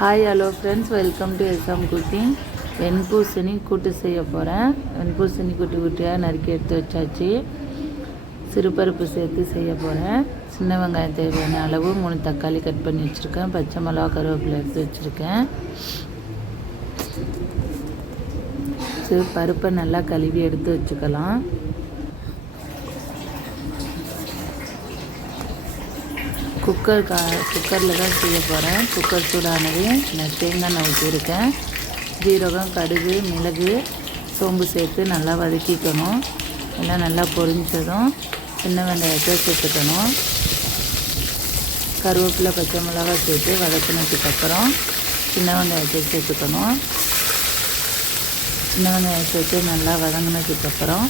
Hi hello friends, welcome to SM cooking. வெண்பூசணி கூட்டு செய்ய போகிறேன். வெண்பூசணி குட்டி குட்டியாக நறுக்கி எடுத்து வச்சாச்சு. சிறுபருப்பு சேர்த்து செய்ய போகிறேன். சின்ன வெங்காயம் தேவையான அளவு 3 தக்காளி கட் பண்ணி வச்சுருக்கேன். பச்சை மிளகா, கருவேப்பிலை எடுத்து வச்சுருக்கேன். பருப்பை நல்லா கழுவி எடுத்து வச்சுக்கலாம். குக்கரில் தான் செய்ய போகிறேன். குக்கர் சூடானது. நான் தேங்காய் எண்ணெய் ஊற்றிருக்கேன். ஜீரகம், கடுகு, மிளகு, சோம்பு சேர்த்து நல்லா வதக்கிக்கணும். எல்லாம் நல்லா பொரிஞ்சதும் சின்ன வெங்காயத்தை சேர்த்துக்கணும். கருவேப்பிலை, பச்சை மிளகாய் சேர்த்து வதக்கினதுக்கப்புறம் சின்ன வெங்காயத்தை சேர்த்துக்கணும். சின்ன வெங்காயம் சேர்த்து நல்லா வதங்கினதுக்கப்புறம்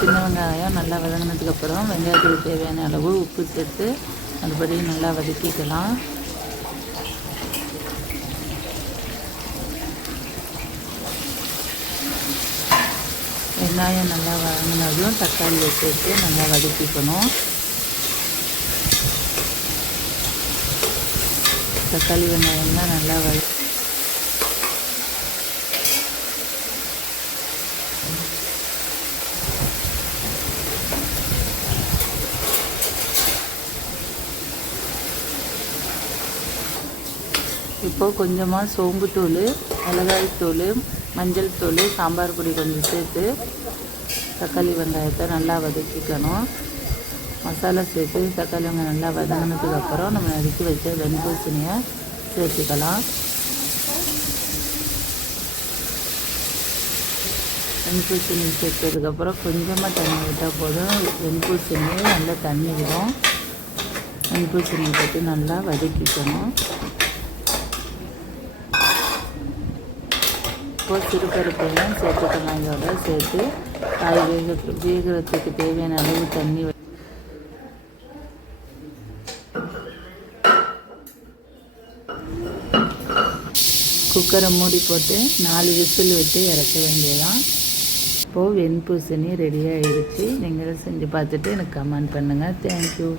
சின்ன வெங்காயம் நல்லா வதங்கினதுக்கப்புறம் வெங்காயத்துக்கு தேவையான அளவு உப்பு சேர்த்து மறுபடியும் நல்லா வதக்கிக்கலாம். வெங்காயம் நல்லா வதங்கினதும் தக்காளியை சேர்த்து நல்லா வதக்கிக்கணும். தக்காளி வெங்காயம்லாம் நல்லா இப்போது கொஞ்சமாக சோம்புத்தூள், மிளகாய்த்தூள், மஞ்சள் தூள், சாம்பார் பொடி கொஞ்சம் சேர்த்து தக்காளி வெங்காயத்தை நல்லா வதக்கிக்கணும். மசாலா சேர்த்து தக்காளி வெங்காயம் நல்லா வதங்கினதுக்கப்புறம் நம்ம நறுக்கி வச்ச வெண்பூசணியை சேர்த்துக்கலாம். வெண்பூசணி சேர்த்ததுக்கப்புறம் கொஞ்சமாக தண்ணி விட்டால் போதும். வெண்பூசணி நல்லா தண்ணி விடும். வெண்பூசணியை போட்டு நல்லா வதக்கிக்கணும். இப்போது சிறுபருப்பையும் சேர்த்துக்கலாம். இதோட சேர்த்து காய் வேகிறதுக்கு தேவையான அளவு தண்ணி குக்கரை மூடி போட்டு 4 விசில் விட்டு இறக்க வேண்டியதான். இப்போது வெண்பூசணி ரெடி ஆகிடுச்சு. நீங்களும் செஞ்சு பார்த்துட்டு எனக்கு கமெண்ட் பண்ணுங்கள். தேங்க்யூ.